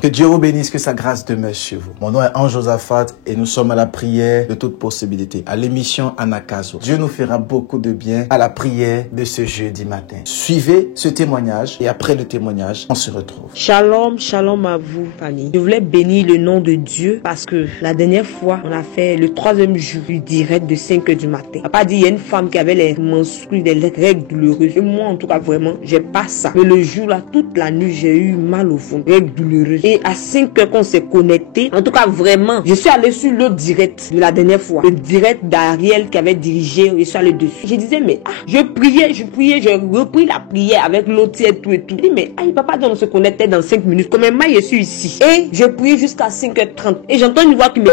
que Dieu vous bénisse, que sa grâce demeure sur vous. Mon nom est Ange Josaphat et nous sommes à la prière de toute possibilité, à l'émission Anakazo. Dieu nous fera beaucoup de bien à la prière de ce jeudi matin. Suivez ce témoignage et après le témoignage, on se retrouve. Shalom, shalom à vous, famille. Je voulais bénir le nom de Dieu parce que la dernière fois, on a fait le 3e jour du direct de 5 h du matin. Papa dit, il y a une femme qui avait les menstrues, des règles douloureuses. Et moi, en tout cas, vraiment, j'ai pas ça. Mais le jour là, toute la nuit, j'ai eu mal au fond, règles douloureuses. Et à 5 h qu'on s'est connecté, en tout cas, vraiment, je suis allé sur l'autre direct de la dernière fois. Le direct d'Ariel qui avait dirigé, je suis allé dessus. Je disais, mais je priais, j'ai repris la prière avec l'autre et tout et tout. Je dis, mais papa dit, on se connectait dans 5 minutes. Combien moi, je suis ici. Et je priais jusqu'à 5 h 30. Et j'entends une voix qui me dit,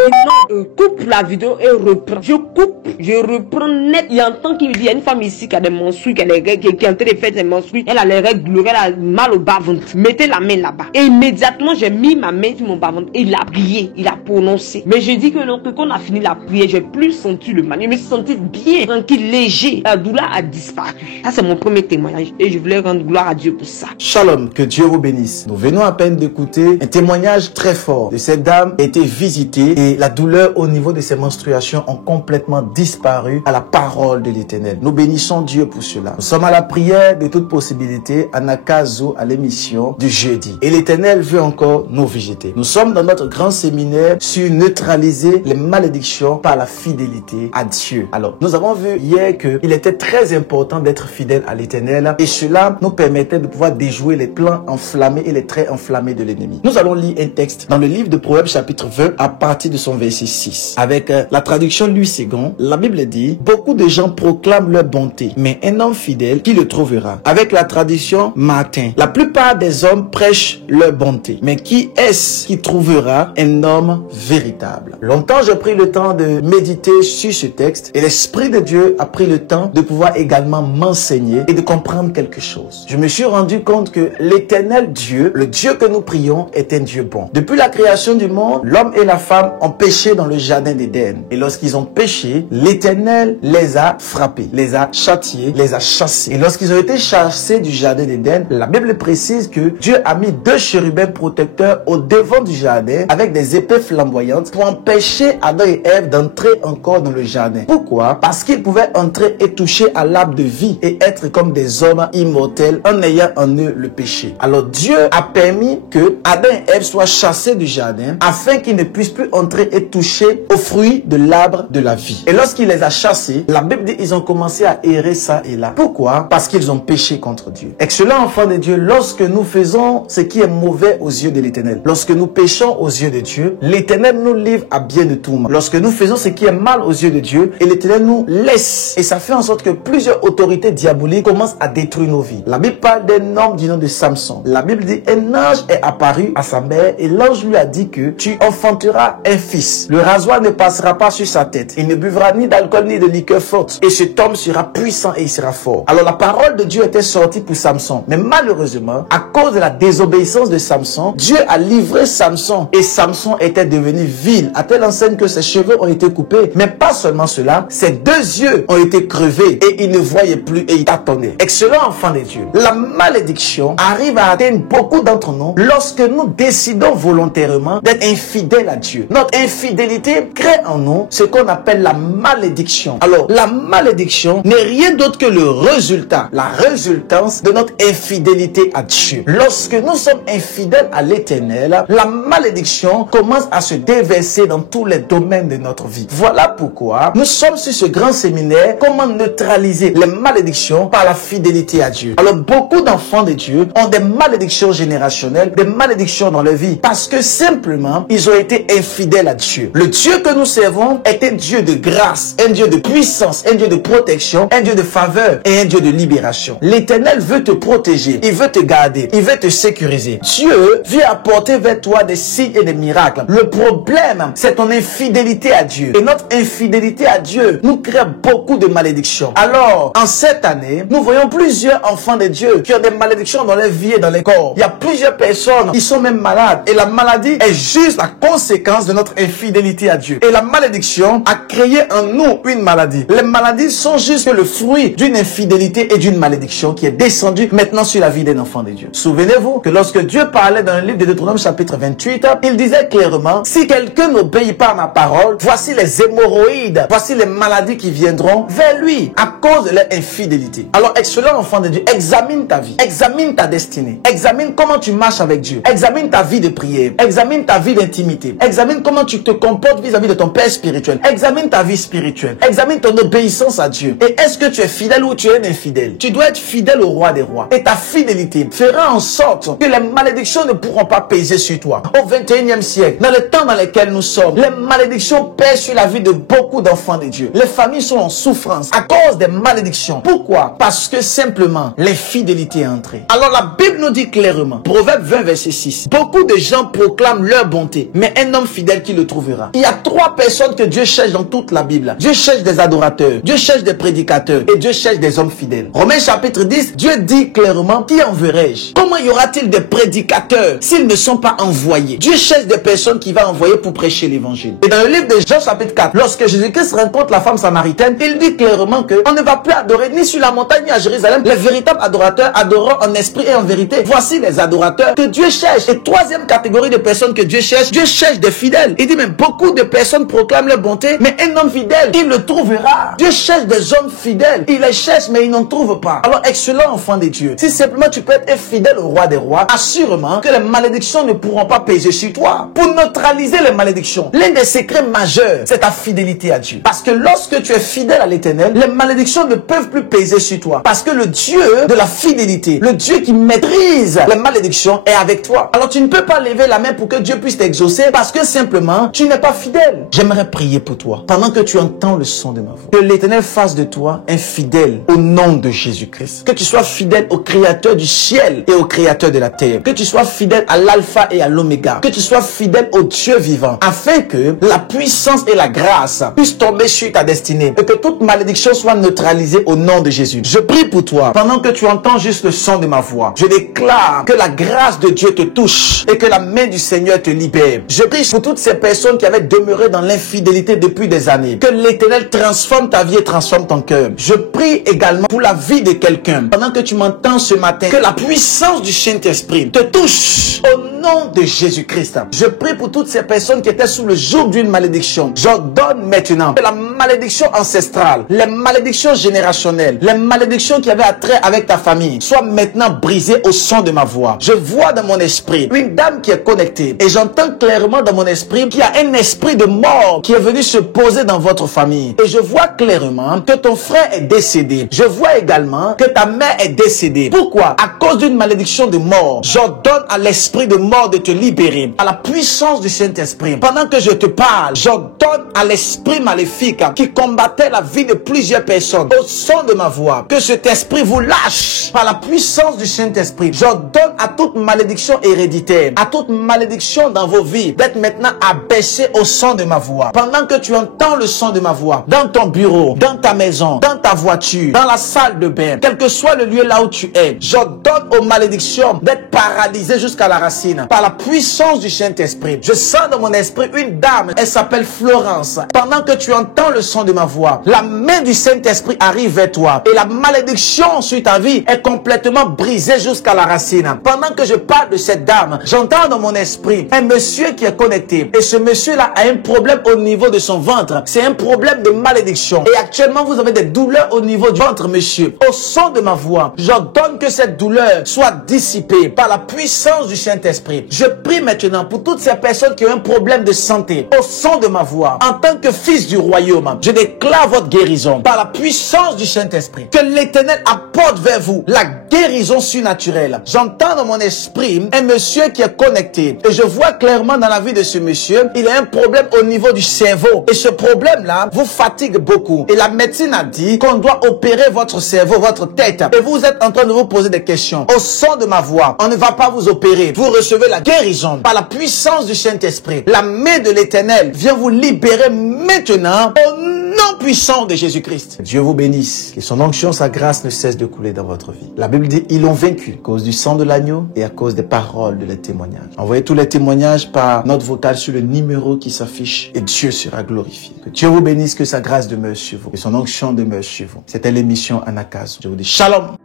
non, coupe la vidéo et reprends. Je coupe, je reprends net. Il entend qu'il me dit, il y a une femme ici qui a des menstrues, qui a les règles, qui est en train de faire des menstrues. Elle a les règles douloureuses, elle a mal au bas-ventre. Mettez la main là-bas. Et immédiatement, j'ai mis ma main sur mon bas-ventre. Et il a prié, il a prononcé. Mais je dis que non, que quand on a fini la prière, j'ai plus senti le mal. Je me suis senti bien, tranquille, léger. La douleur a disparu. Ça, c'est mon premier témoignage. Et je voulais rendre gloire à Dieu pour ça. Shalom, que Dieu vous bénisse. Nous venons à peine d'écouter un témoignage très fort de cette dame qui a été visitée et la douleur au niveau de ses menstruations ont complètement disparu à la parole de l'Éternel. Nous bénissons Dieu pour cela. Nous sommes à la prière de toute possibilité, Anakazo, à l'émission du jeudi. Et l'Éternel veut encore nous visiter. Nous sommes dans notre grand séminaire sur neutraliser les malédictions par la fidélité à Dieu. Alors, nous avons vu hier qu'il était très important d'être fidèle à l'Éternel et cela nous permettait de pouvoir déjouer les plans enflammés et les traits enflammés de l'ennemi. Nous allons lire un texte dans le livre de Proverbes chapitre 20 à partir de son verset 6. Avec la traduction Louis II, la Bible dit: beaucoup de gens proclament leur bonté, mais un homme fidèle, qui le trouvera? Avec la traduction Martin, la plupart des hommes prêchent leur bonté, mais qui est-ce qui trouvera un homme véritable? Longtemps j'ai pris le temps de méditer sur ce texte et l'Esprit de Dieu a pris le temps de pouvoir également m'enseigner et de comprendre quelque chose. Je me suis rendu compte que l'Éternel Dieu, le Dieu que nous prions, est un Dieu bon. Depuis la création du monde, l'homme et la femme ont péché dans le jardin d'Éden. Et lorsqu'ils ont péché, l'Éternel les a frappés, les a châtiés, les a chassés. Et lorsqu'ils ont été chassés du jardin d'Éden, la Bible précise que Dieu a mis 2 chérubins protecteurs au devant du jardin avec des épées flamboyantes pour empêcher Adam et Ève d'entrer encore dans le jardin. Pourquoi? Parce qu'ils pouvaient entrer et toucher à l'arbre de vie et être comme des hommes immortels en ayant en eux le péché. Alors Dieu a permis que Adam et Ève soient chassés du jardin afin qu'ils ne puissent plus entrer et toucher aux fruits de l'arbre de la vie. Et lorsqu'il les a chassés, la Bible dit qu'ils ont commencé à errer ça et là. Pourquoi? Parce qu'ils ont péché contre Dieu. Excellent enfant de Dieu, lorsque nous faisons ce qui est mauvais aux yeux de l'Éternel, lorsque nous péchons aux yeux de Dieu, l'Éternel nous livre à bien de tout mal. Lorsque nous faisons ce qui est mal aux yeux de Dieu, et l'Éternel nous laisse. Et ça fait en sorte que plusieurs autorités diaboliques commencent à détruire nos vies. La Bible parle d'un homme du nom de Samson. La Bible dit un ange est apparu à sa mère et l'ange lui a dit que tu enfanteras un fils. Le rasoir ne passera pas sur sa tête. Il ne buvra ni d'alcool ni de liqueur forte. Et cet homme sera puissant et il sera fort. Alors la parole de Dieu était sortie pour Samson. Mais malheureusement, à cause de la désobéissance de Samson, Dieu a livré Samson. Et Samson était devenu vil, à telle enseigne que ses cheveux ont été coupés. Mais pas seulement cela, ses 2 yeux ont été crevés et il ne voyait plus et il tâtonnait. Excellent enfant de Dieu. La malédiction arrive à atteindre beaucoup d'entre nous lorsque nous décidons volontairement d'être infidèles à Dieu. Notre infidélité crée en nous ce qu'on appelle la malédiction. Alors, la malédiction n'est rien d'autre que le résultat, la résultance de notre infidélité à Dieu. Lorsque nous sommes infidèles à l'Éternel, la malédiction commence à se déverser dans tous les domaines de notre vie. Voilà pourquoi nous sommes sur ce grand séminaire, comment neutraliser les malédictions par la fidélité à Dieu. Alors, beaucoup d'enfants de Dieu ont des malédictions générationnelles, des malédictions dans leur vie, parce que simplement, ils ont été infidèles à Dieu. Le Dieu que nous servons est un Dieu de grâce, un Dieu de puissance, un Dieu de protection, un Dieu de faveur et un Dieu de libération. L'Éternel veut te protéger, il veut te garder, il veut te sécuriser. Dieu vient apporter vers toi des signes et des miracles. Le problème, c'est ton infidélité à Dieu. Et notre infidélité à Dieu nous crée beaucoup de malédictions. Alors, en cette année, nous voyons plusieurs enfants de Dieu qui ont des malédictions dans leur vie et dans leur corps. Il y a plusieurs personnes qui sont même malades. Et la maladie est juste la conséquence de notre infidélité à Dieu. Et la malédiction a créé en nous une maladie. Les maladies sont juste le fruit d'une infidélité et d'une malédiction qui est descendue maintenant sur la vie d'un enfant de Dieu. Souvenez-vous que lorsque Dieu parlait dans le livre livre de Deutéronome chapitre 28, il disait clairement, si quelqu'un n'obéit pas à ma parole, voici les hémorroïdes, voici les maladies qui viendront vers lui à cause de leur infidélité. Alors, excellent enfant de Dieu, examine ta vie, examine ta destinée, examine comment tu marches avec Dieu, examine ta vie de prière, examine ta vie d'intimité, examine comment tu te comportes vis-à-vis de ton Père spirituel, examine ta vie spirituelle, examine ton obéissance à Dieu. Et est-ce que tu es fidèle ou tu es un infidèle? Tu dois être fidèle au roi des rois. Et ta fidélité fera en sorte que les malédictions ne pourront pas peser sur toi. Au 21e siècle, dans le temps dans lequel nous sommes, les malédictions pèsent sur la vie de beaucoup d'enfants de Dieu. Les familles sont en souffrance à cause des malédictions. Pourquoi? Parce que simplement, l'infidélité est entrée. Alors la Bible nous dit clairement, Proverbe 20 verset 6, beaucoup de gens proclament leur bonté, mais un homme fidèle qui le trouvera. Il y a trois personnes que Dieu cherche dans toute la Bible. Dieu cherche des adorateurs, Dieu cherche des prédicateurs et Dieu cherche des hommes fidèles. Romains chapitre 10, Dieu dit clairement, qui enverrai-je? Comment y aura-t-il des prédicateurs s'ils ne sont pas envoyés? Dieu cherche des personnes qu'il va envoyer pour prêcher l'évangile. Et dans le livre de Jean chapitre 4, lorsque Jésus-Christ rencontre la femme samaritaine, il dit clairement qu'on ne va plus adorer ni sur la montagne ni à Jérusalem. Les véritables adorateurs adoreront en esprit et en vérité. Voici les adorateurs que Dieu cherche. Et troisième catégorie de personnes que Dieu cherche des fidèles. Il dit même beaucoup de personnes proclament leur bonté, mais un homme fidèle, il le trouvera. Dieu cherche des hommes fidèles. Il les cherche, mais il n'en trouve pas. Alors, excellent enfant de Dieu, si simplement tu peux être fidèle au roi des rois, assurément que les malédictions ne pourront pas peser sur toi. Pour neutraliser les malédictions, l'un des secrets majeurs, c'est ta fidélité à Dieu. Parce que lorsque tu es fidèle à l'Éternel, les malédictions ne peuvent plus peser sur toi. Parce que le Dieu de la fidélité, le Dieu qui maîtrise les malédictions est avec toi. Alors tu ne peux pas lever la main pour que Dieu puisse t'exaucer parce que simplement tu n'es pas fidèle. J'aimerais prier pour toi pendant que tu entends le son de ma voix. Que l'Éternel fasse de toi un fidèle au nom de Jésus-Christ. Que tu sois fidèle au Créateur du ciel et au Créateur de la terre. Que tu sois fidèle à l'alpha et à l'oméga. Que tu sois fidèle au Dieu vivant afin que la puissance et la grâce puissent tomber sur ta destinée et que toute malédiction soit neutralisée au nom de Jésus. Je prie pour toi pendant que tu entends juste le son de ma voix. Je déclare que la grâce de Dieu te touche et que la main du Seigneur te libère. Je prie pour toutes ces personnes qui avaient demeuré dans l'infidélité depuis des années. Que l'Éternel transforme ta vie et transforme ton cœur. Je prie également pour la vie de quelqu'un. Pendant que tu m'entends ce matin, que la puissance du Saint-Esprit te touche au nom de Jésus-Christ. Je prie pour toutes ces personnes qui étaient sous le joug d'une malédiction. J'ordonne maintenant que la malédiction ancestrale, les malédictions générationnelles, les malédictions qui avaient attrait avec ta famille, soient maintenant brisées au son de ma voix. Je vois dans mon esprit une dame qui est connectée et j'entends clairement dans mon esprit qu'il y a un esprit de mort qui est venu se poser dans votre famille. Et je vois clairement que ton frère est décédé. Je vois également que ta mère est décédée. Pourquoi? À cause d'une malédiction de mort. J'ordonne à l'esprit de mort de te libérer. À la puissance du Saint-Esprit. Pendant que je te parle, j'ordonne à l'esprit maléfique qui combattait la vie de plusieurs personnes au son de ma voix, que cet esprit vous lâche par la puissance du Saint-Esprit. J'ordonne à toute malédiction héréditaire, à toute malédiction dans vos vies, d'être maintenant abaissée au son de ma voix. Pendant que tu entends le son de ma voix, dans ton bureau, dans ta maison, dans ta voiture, dans la salle de bain, quel que soit le lieu là où tu es, j'ordonne aux malédictions d'être paralysées jusqu'à la racine par la puissance du Saint-Esprit. Je sens dans mon esprit une dame, elle s'appelle Florence. Pendant que tu entends le son de ma voix, la main du Saint-Esprit arrive vers toi et la malédiction sur ta vie est complètement brisée jusqu'à la racine. Pendant que je parle de cette dame, j'entends dans mon esprit un monsieur qui est connecté et ce monsieur-là a un problème au niveau de son ventre. C'est un problème de malédiction et actuellement vous avez des douleurs au niveau du ventre, monsieur. Au son de ma voix, j'ordonne que cette douleur soit dissipée par la puissance du Saint-Esprit. Je prie maintenant pour toutes ces personnes qui ont un problème de santé. Au son de ma voix, en tant que fils du royaume, je déclare votre guérison par la puissance du Saint-Esprit. Que l'Éternel apporte vers vous la guérison surnaturelle. J'entends dans mon esprit un monsieur qui est connecté et je vois clairement dans la vie de ce monsieur, il a un problème au niveau du cerveau et ce problème-là vous fatigue beaucoup et la médecine a dit qu'on doit opérer votre cerveau, votre tête et vous êtes en train de vous poser des questions. Au son de ma voix, on ne va pas vous opérer. Vous recevez la guérison par la puissance du Saint-Esprit. La main de l'Éternel vient vous libérer maintenant au nom puissant de Jésus-Christ. Dieu vous bénisse. Que son onction, sa grâce ne cesse de couler dans votre vie. La Bible dit, ils l'ont vaincu à cause du sang de l'agneau et à cause des paroles de les témoignages. Envoyez tous les témoignages par note vocale sur le numéro qui s'affiche et Dieu sera glorifié. Que Dieu vous bénisse, que sa grâce demeure sur vous, que son onction demeure sur vous. C'était l'émission Anakazo. Je vous dis shalom.